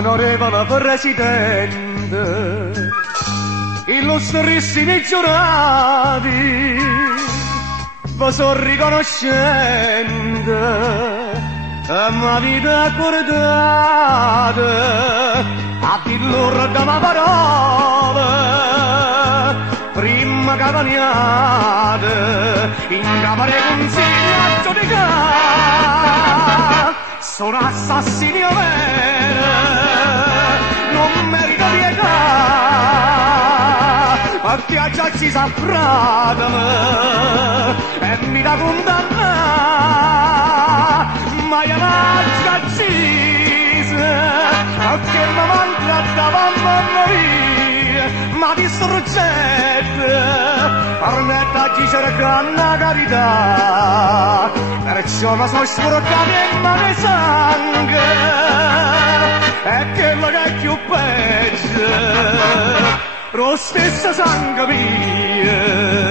Onorevole Presidente, illustrissimi giurati, vi sono riconoscente, ma vita accordata, a dirlo da una parola, prima che veniate, in camera consiglio a giudicare, sono assassini veri, non merito pietà, perché ha già ci saprata e mi da condannare, ma io non scaccise, perché mi manca davanti morire, ma distruggete, permetterci cercare la carità, perciò mi sono sporcato in mano sangue, e quello che è più peggio, lo stesso sangue mio.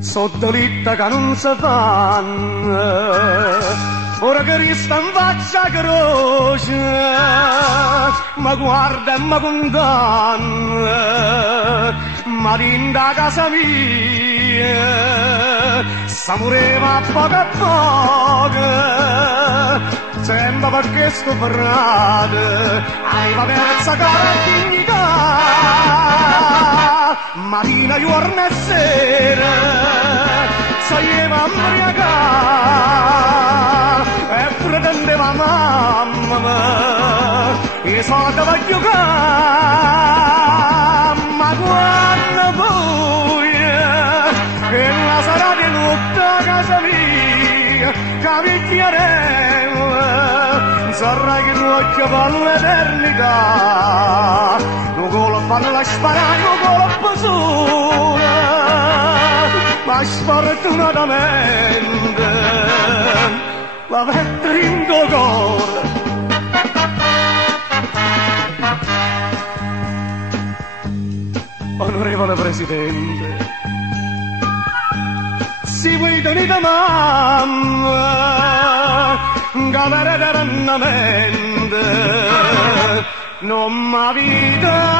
Sotto l'itta che non si fanno, ora che resta in faccia croce, ma guarda e mi condanna, ma dinda casa mia, s'amoreva a poco, sembra perché sto ferrato, aveva persa cara e dignità, mattina, giorno e sera, sapeva imbriagare, e pretendeva mamma, e soldi per giocare, ma quando poi, che la sarà di tutta casa mia, cavicchieremo, sarà che l'occhio per l'eternità, lo colpo alla sparare, lo colpo sola, ma sfortunatamente la vetta in cuore. Onorevole Presidente, si vuoi tenere mamma, che veramente non mi vita